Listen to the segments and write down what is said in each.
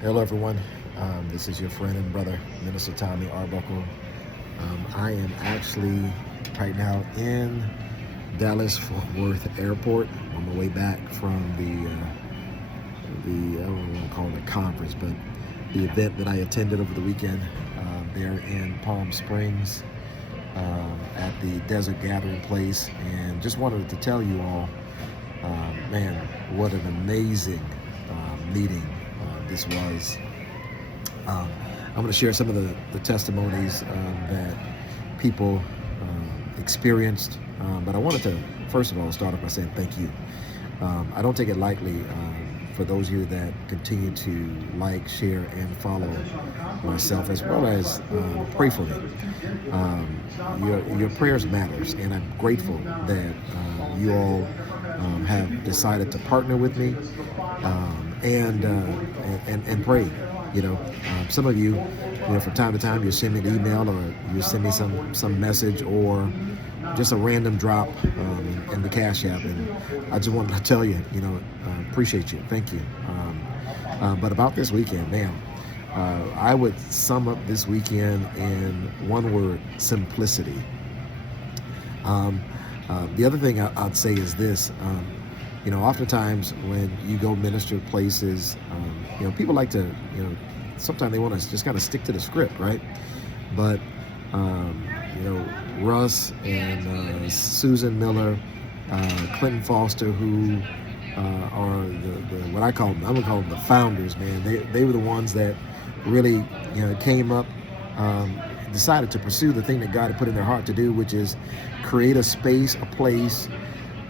Hello, everyone. This is your friend and brother, Minister Tommy Arbuckle. I am actually right now in Dallas Fort Worth Airport on my way back from the I don't want to call it a conference, but the event that I attended over the weekend there in Palm Springs at the Desert Gathering Place, and just wanted to tell you all, man, what an amazing meeting this was. I'm going to share some of the testimonies that people experienced, but I wanted to, first of all, start off by saying thank you. I don't take it lightly for those of you that continue to like, share, and follow myself, as well as pray for me. Your prayers matters, and I'm grateful that you all have decided to partner with me and pray. Some of you, from time to time, you send me an email or you send me some message or just a random drop in the Cash App, and I just wanted to tell you, appreciate you, thank you. But about this weekend, man, I would sum up this weekend in one word: simplicity. The other thing I'd say is this. Oftentimes when you go minister places, people like to, sometimes they want to just kind of stick to the script, right? But, Russ and Susan Miller, Clinton Foster, who are what I call them, I'm gonna call them the founders, man. They were the ones that really, came up, decided to pursue the thing that God had put in their heart to do, which is create a space, a place.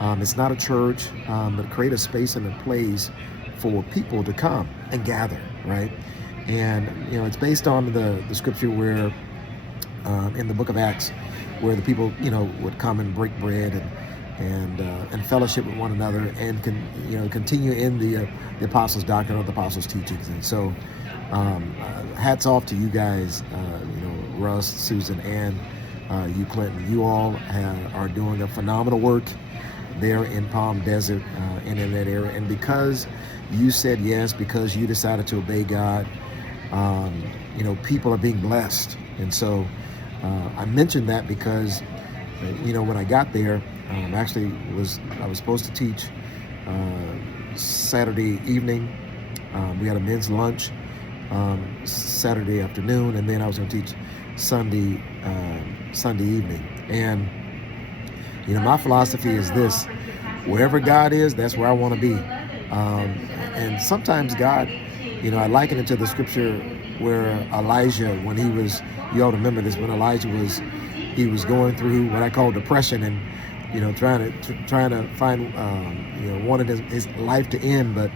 It's not a church, but create a space and a place for people to come and gather, right? And, it's based on the scripture where, in the book of Acts, where the people, would come and break bread and fellowship with one another and continue in the apostles' doctrine or the apostles' teachings. And so, hats off to you guys, Russ, Susan, and you, Clinton. You all are doing a phenomenal work there in Palm Desert and in that area. And because you said yes, because you decided to obey God, people are being blessed. And so I mentioned that because, when I got there, I was supposed to teach Saturday evening. We had a men's lunch Saturday afternoon, and then I was going to teach Sunday evening. And my philosophy is this: wherever God is, that's where I want to be. And sometimes God, I liken it to the scripture where Elijah, when he was, you all remember this, when Elijah he was going through what I call depression and, trying to find, wanted his life to end, but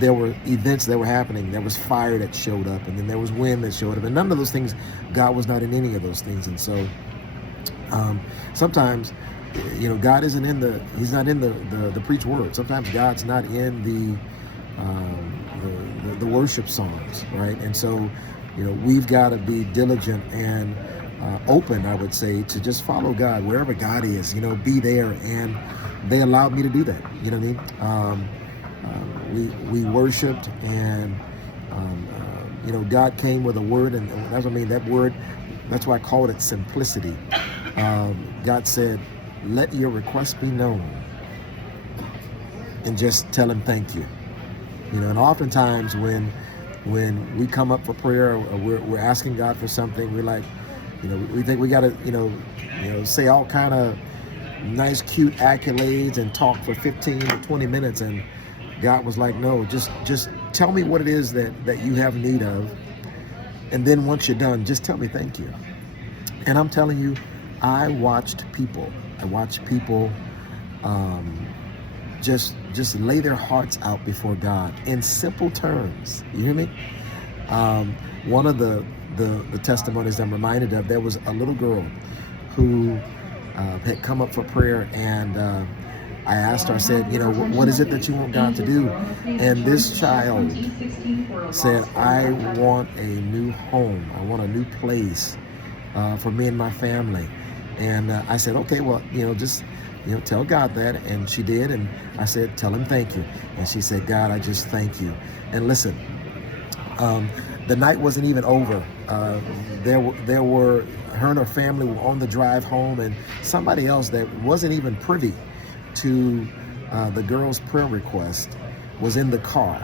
there were events that were happening. There was fire that showed up, and then there was wind that showed up, and none of those things, God was not in any of those things. And so sometimes, God isn't he's not in the preach word. Sometimes God's not in the worship songs, right? And so, we've got to be diligent and open, I would say, to just follow God wherever God is, be there. And they allowed me to do that. You know what I mean? We worshiped, and God came with a word, and that's what I mean. That word, that's why I called it simplicity. God said, "Let your request be known, and just tell Him thank you." And oftentimes when we come up for prayer, or we're asking God for something, we're like, we think we got to, say all kind of nice, cute accolades and talk for 15 to 20 minutes. And God was like, no, just tell me what it is that you have need of. And then once you're done, just tell me thank you. And I'm telling you, I watched people just lay their hearts out before God in simple terms. You hear me? One of the testimonies I'm reminded of, there was a little girl who had come up for prayer, and I asked her, I said, what is it that you want God to do? And this child said, I want a new home. I want a new place for me and my family. And I said, okay, well, just tell God that. And she did. And I said, tell Him thank you. And she said, God, I just thank you. And listen, The night wasn't even over. There were her and her family were on the drive home, and somebody else that wasn't even privy to the girl's prayer request was in the car.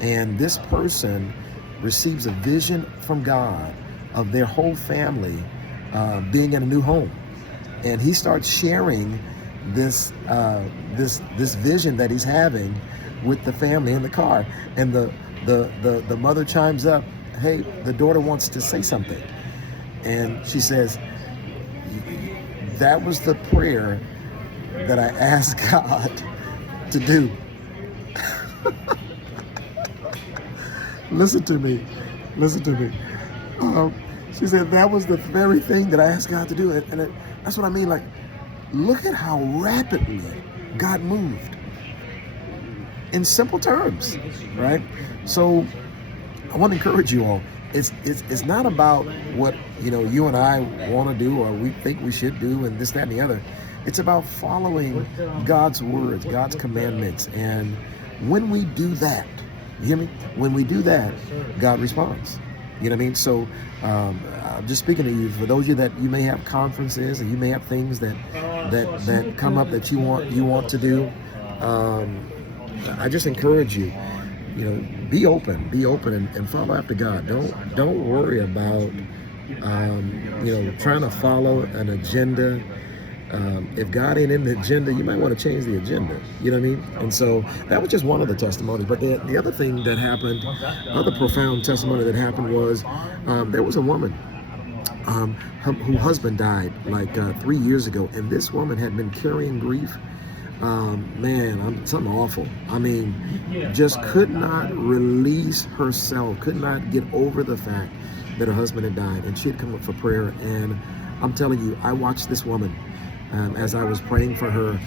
And this person receives a vision from God of their whole family being in a new home. And he starts sharing this vision that he's having with the family in the car. And the mother chimes up, hey, the daughter wants to say something. And she says, that was the prayer that I asked God to do. Listen to me. She said, that was the very thing that I asked God to do. And that's what I mean. Like, look at how rapidly God moved in simple terms, right? So I want to encourage you all. It's not about what, you and I want to do or we think we should do and this, that, and the other. It's about following God's words, God's commandments. And when we do that, you hear me? When we do that, God responds. You know what I mean? So I'm just speaking to you, for those of you that you may have conferences and you may have things that come up that you want to do. I just encourage you, be open and follow after God. Don't worry about trying to follow an agenda. If God ain't in the agenda, you might want to change the agenda. You know what I mean? And so that was just one of the testimonies. But the other thing that happened, other profound testimony that happened was there was a woman whose husband died like 3 years ago. And this woman had been carrying grief. Something awful. I mean, just could not release herself, could not get over the fact that her husband had died. And she had come up for prayer. And I'm telling you, I watched this woman. As I was praying for her,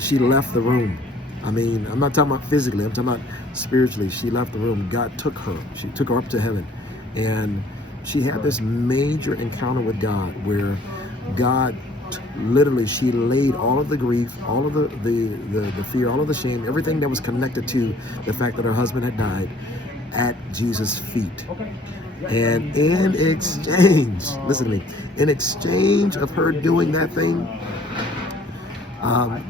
she left the room. I mean, I'm not talking about physically, I'm talking about spiritually. She left the room. God took her. She took her up to heaven. And she had this major encounter with God where God literally, she laid all of the grief, all of the fear, all of the shame, everything that was connected to the fact that her husband had died at Jesus' feet. And in exchange, listen to me, in exchange of her doing that thing,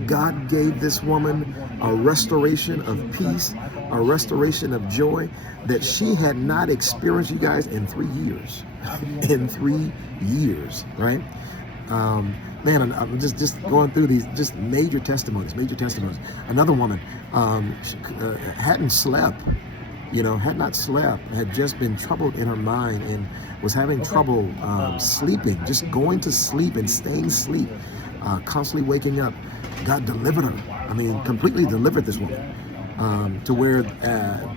God gave this woman a restoration of peace, a restoration of joy that she had not experienced, you guys, in 3 years. In 3 years, right? I'm just going through these just major testimonies. Another woman hadn't slept. Had not slept, had just been troubled in her mind and was having trouble sleeping, just going to sleep and staying asleep, constantly waking up. God delivered her. I mean, completely delivered this woman to where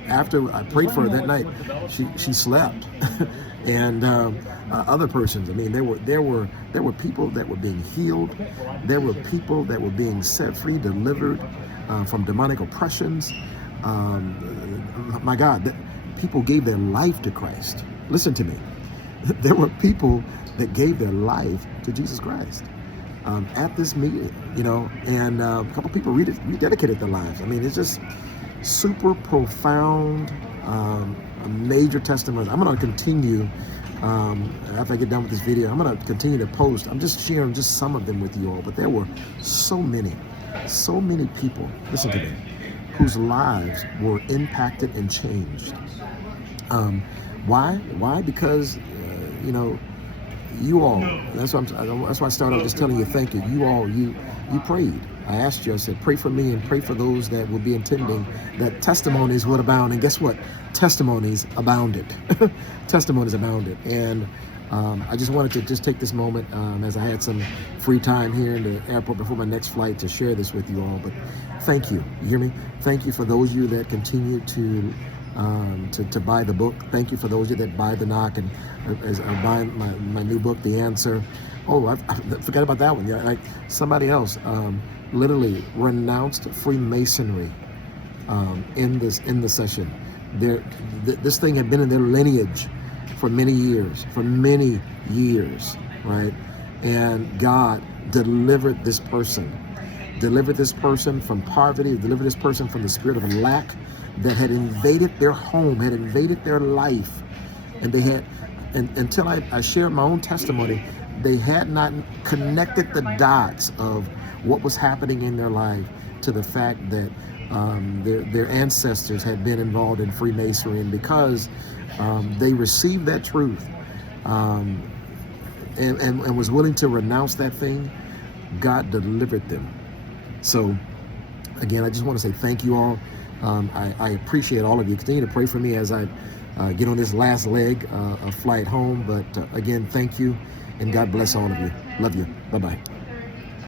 after I prayed for her that night, she slept. And other persons, I mean, there were people that were being healed. There were people that were being set free, delivered from demonic oppressions. My God, people gave their life to Christ. Listen to me. There were people that gave their life to Jesus Christ at this meeting, and a couple people rededicated their lives. I mean, it's just super profound, a major testimony. I'm going to continue, after I get done with this video, I'm going to continue to post. I'm just sharing just some of them with you all, but there were so many people, listen to me, whose lives were impacted and changed. Why? Because, you all, that's why I started off just telling you thank you. You all, you prayed. I asked you, I said, pray for me and pray for those that will be attending, that testimonies would abound. And guess what? Testimonies abounded. Testimonies abounded. And I just wanted to just take this moment as I had some free time here in the airport before my next flight to share this with you all. But thank you. You hear me? Thank you for those of you that continue to buy the book. Thank you for those of you that buy the knock and are buying my new book, The Answer. Oh, I forgot about that one. Yeah, like somebody else literally renounced Freemasonry in the session. This thing had been in their lineage for many years, right? And God delivered this person from poverty, delivered this person from the spirit of lack, that had invaded their home, had invaded their life. And they had, and until I shared my own testimony, they had not connected the dots of what was happening in their life to the fact that their ancestors had been involved in Freemasonry. And because they received that truth, and was willing to renounce that thing, God delivered them. So again, I just want to say thank you all. I appreciate all of you. Continue to pray for me as I get on this last leg of flight home. But again, thank you, and God bless all of you. Love you. Bye-bye.